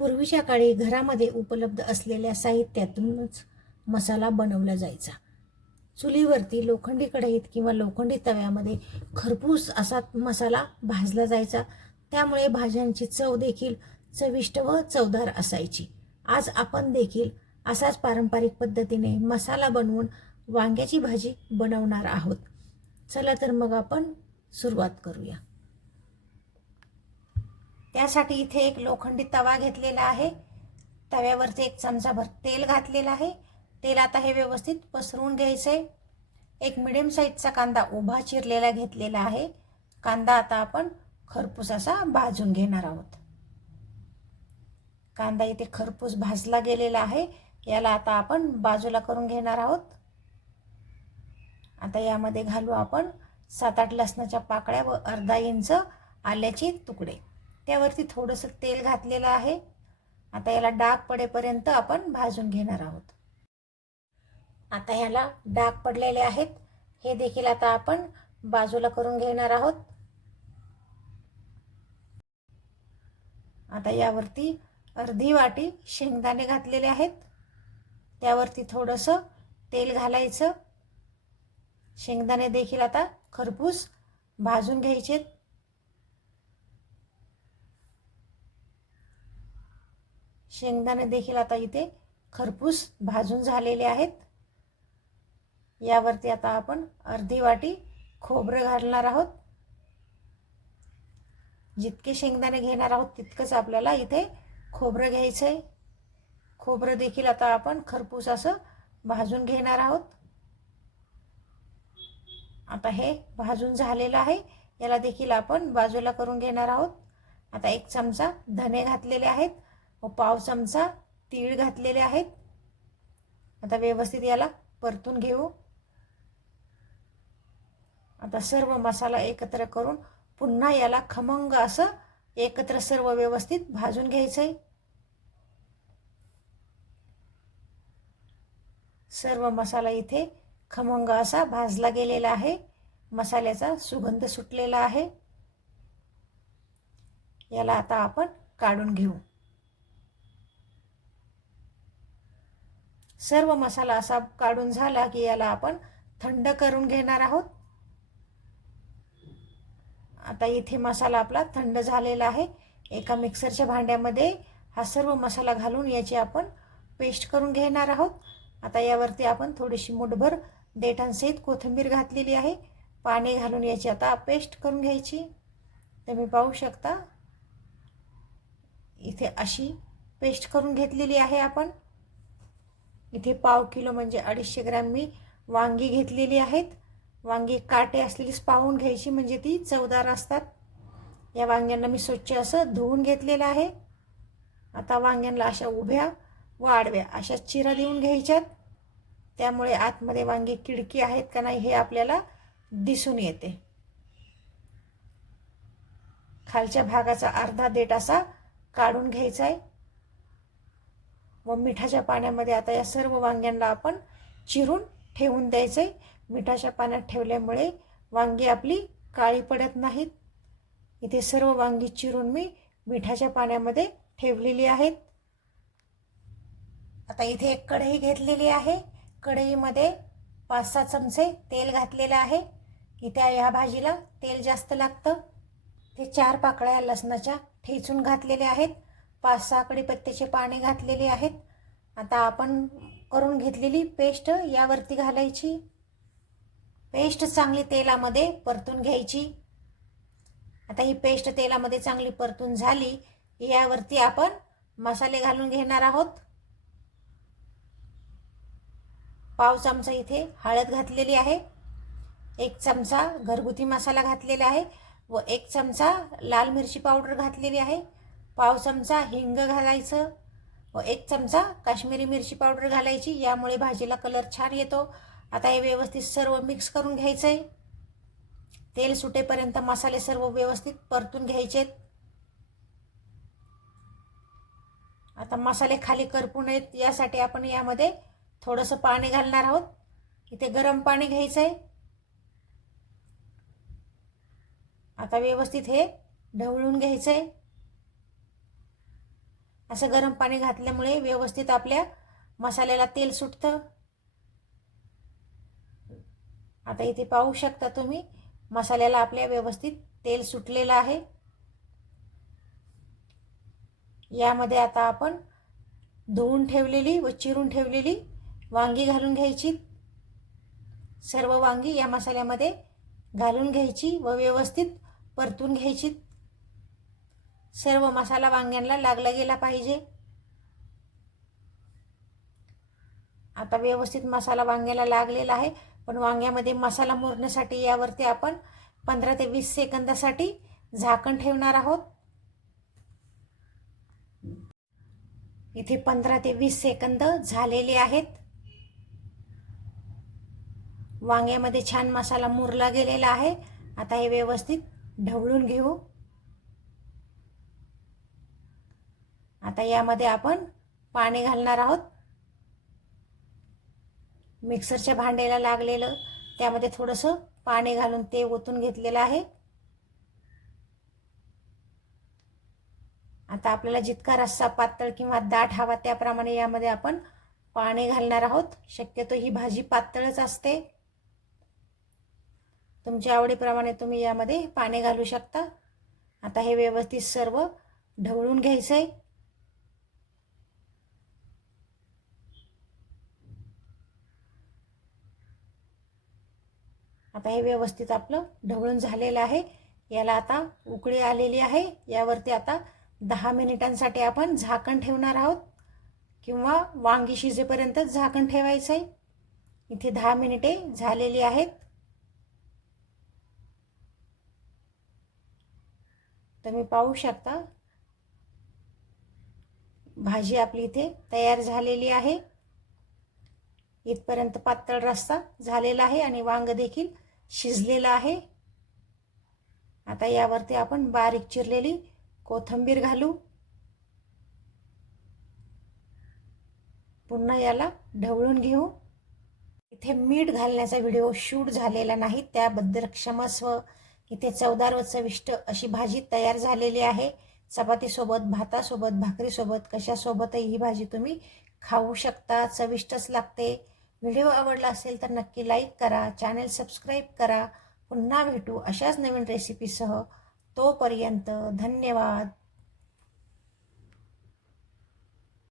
पूर्वीच्या काळी घरामध्ये उपलब्ध असलेल्या साहित्यातूनच मसाला बनवला जायचा. चुलीवरती लोखंडी कढईत किंवा लोखंडी तव्यामध्ये खरपूस असा मसाला भाजला जायचा. त्यामुळे भाज्यांची चव देखील चविष्ट व चवदार असायची. आज आपण देखील असाच पारंपरिक पद्धतीने मसाला बनवून वांग्याची भाजी बनवणार आहोत. चला तर मग आपण सुरुवात करूया. त्यासाठी इथे एक लोखंडी तवा घेतलेला आहे. तव्यावरती एक चमचाभर तेल घातलेलं आहे. तेल आता हे व्यवस्थित पसरून घ्यायचं आहे एक मिडियम साईजचा कांदा उभा चिरलेला घेतलेला आहे. कांदा आता आपण खरपूस असा भाजून घेणार आहोत. कांदा इथे खरपूस भाजला गेलेला आहे. याला आता आपण बाजूला करून घेणार आहोत. आता यामध्ये घालू आपण सात आठ लसणाच्या पाकळ्या व अर्धा इंच आल्याचे तुकडे. त्यावरती थोडंसं तेल घातलेलं आहे. आता याला डाग पडेपर्यंत आपण भाजून घेणार आहोत. आता ह्याला डाग पडलेले आहेत. हे देखील आता आपण बाजूला करून घेणार आहोत. आता यावरती अर्धी वाटी शेंगदाणे घातलेले आहेत. त्यावरती थोडंसं तेल घालायचं. शेंगदाणे देखील आता खरपूस भाजून घ्यायचेत. शेंगदाणे देखील आता इथे खरपूस भाजून झालेले आहेत. यावरती आता आपण अर्धी वाटी खोबरं घालणार आहोत. जितके शेंगदाणे घेणार आहोत तितकंच आपल्याला इथे खोबरं घ्यायचं आहे खोबरं देखील आता आपण खरपूस असं भाजून घेणार आहोत. आता हे भाजून झालेलं आहे. याला देखील आपण बाजूला करून घेणार आहोत. आता एक चमचा धने घातलेले आहेत. व पाव चमचा तीळ घातलेले आहेत. आता व्यवस्थित याला परतून घेऊ. आता सर्व मसाला एकत्र करून पुन्हा याला खमंग असं एकत्र सर्व व्यवस्थित भाजून घ्यायचं आहे सर्व मसाला इथे खमंग असा भाजला गेलेला आहे. मसाल्याचा सुगंध सुटलेला आहे. याला आता आपण काढून घेऊ. सर्व मसाला असा काढून झाला की याला आपण थंड करून घेणार आहोत. आता इथे मसाला आपला थंड झालेला आहे. एका मिक्सरच्या भांड्यामध्ये हा सर्व मसाला घालून याची आपण पेस्ट करून घेणार आहोत. आता यावरती आपण थोडीशी मुठभर देठांसहित कोथिंबीर घातलेली आहे. पाणी घालून याची आता पेस्ट करून घ्यायची. तुम्ही पाहू शकता. इथे अशी पेस्ट करून घेतलेली आहे आपण. इथे पाव किलो म्हणजे अडीचशे ग्रॅम मी वांगी घेतलेली आहेत. वांगी काटे असलेलीच पाहून घ्यायची म्हणजे ती चवदार असतात. या वांग्यांना मी स्वच्छ असं धुवून घेतलेलं आहे. आता वांग्यांना अशा उभ्या व आडव्या अशा चिरा देऊन घ्यायच्यात. त्यामुळे आतमध्ये वांगी किडकी आहेत का नाही हे आपल्याला दिसून येते. खालच्या भागाचा अर्धा देठ असा काढून घ्यायचा आहे. व मिठाच्या पाण्यामध्ये आता या सर्व वांग्यांना आपण चिरून ठेवून द्यायचं आहे मिठाच्या पाण्यात ठेवल्यामुळे वांगी आपली काळी पडत नाहीत. इथे सर्व वांगी चिरून मी मिठाच्या पाण्यामध्ये ठेवलेली आहेत. आता इथे एक कढई घेतलेली आहे. कढईमध्ये पाच सहा चमचे तेल घातलेलं आहे. इथे ह्या भाजीला तेल जास्त लागतं. ते चार पाकळ्या लसणाच्या ठेचून घातलेल्या आहेत. पाच सहा कडीपत्त्याचे पाने घातलेले आहेत. आता आपण करून घेतलेली पेस्ट यावरती घालायची. पेस्ट चांगली तेलामध्ये परतून घ्यायची. आता ही पेस्ट तेलामध्ये चांगली परतून झाली. यावरती आपण मसाले घालून घेणार आहोत. पाव चमचा इथे हळद घातलेली आहे. एक चमचा घरगुती मसाला घातलेला आहे व एक चमचा लाल मिरची पावडर घातलेली आहे. पाव चमचा हिंग घालायचं व एक चमचा काश्मीरी मिरची पावडर घालायची. यामुळे भाजीला कलर छान येतो. आता हे व्यवस्थित सर्व मिक्स करून घ्यायचं आहे तेल सुटेपर्यंत मसाले सर्व व्यवस्थित परतून घ्यायचेत. आता मसाले खाली करपू नयेत यासाठी आपण यामध्ये थोडंसं पाणी घालणार आहोत. इथे गरम पाणी घ्यायचं आहे आता व्यवस्थित हे ढवळून घ्यायचं आहे असं गरम पाणी घातल्यामुळे व्यवस्थित आपल्या मसाल्याला तेल सुटतं. आता इथे पाहू शकता तुम्ही मसाल्याला आपल्या व्यवस्थित तेल सुटलेलं आहे. यामध्ये आता आपण धुवून ठेवलेली व चिरून ठेवलेली वांगी घालून घ्यायची. सर्व वांगी या मसाल्यामध्ये घालून घ्यायची व व्यवस्थित परतून घ्यायची. सर्व मसाला वांग्यांना लागला गेला पाहिजे. आता व्यवस्थित मसाला वांग्याला लागलेला आहे. पण वांग्यामध्ये मसाला मुरण्यासाठी यावरती आपण पंधरा ते वीस सेकंदासाठी झाकण ठेवणार आहोत. इथे पंधरा ते वीस सेकंद झालेले आहेत. वांग्यामध्ये छान मसाला मुरला गेलेला आहे. आता हे व्यवस्थित ढवळून घेऊ. आता यामध्ये आपण पाणी घालणार आहोत. मिक्सरच्या भांड्याला लागलेलं त्यामध्ये थोडंसं पाणी घालून ते ओतून घेतलेलं आहे. आता आपल्याला जितका रस्सा पातळ किंवा दाट हवा त्याप्रमाणे यामध्ये आपण पाणी घालणार आहोत. शक्यतो ही भाजी पातळच असते. तुमच्या आवडीप्रमाणे तुम्ही यामध्ये पाणी घालू शकता. आता हे व्यवस्थित सर्व ढवळून घ्यायचं आहे आता हे व्यवस्थित आपलं ढवळून झालेलं आहे. याला आता उकळी आलेली आहे. यावरती आता दहा मिनिटांसाठी आपण झाकण ठेवणार आहोत. किंवा वांगी शिजेपर्यंत झाकण ठेवायचं आहे. इथे दहा मिनिटे झालेली आहेत. तुम्ही पाहू शकता भाजी आपली इथे तयार झालेली आहे. इथपर्यंत पातळ रस्ता झालेला आहे आणि वांग देखील शिजलेलं आहे. आता यावरती आपण बारीक चिरलेली कोथंबीर घालू. पुन्हा याला ढवळून घेऊ. इथे मीठ घालण्याचा व्हिडिओ शूट झालेला नाही त्याबद्दल क्षमस्व इथे चवदार व चविष्ट अशी भाजी तयार झालेली आहे. चपातीसोबत भातासोबत भाकरीसोबत कशासोबतही ही भाजी तुम्ही खाऊ शकता. चविष्टच लागते. व्हिडिओ आवडला असेल तर नक्की लाईक करा चॅनेल सबस्क्राईब करा. पुन्हा भेटू अशाच नवीन रेसिपीसह. तोपर्यंत धन्यवाद.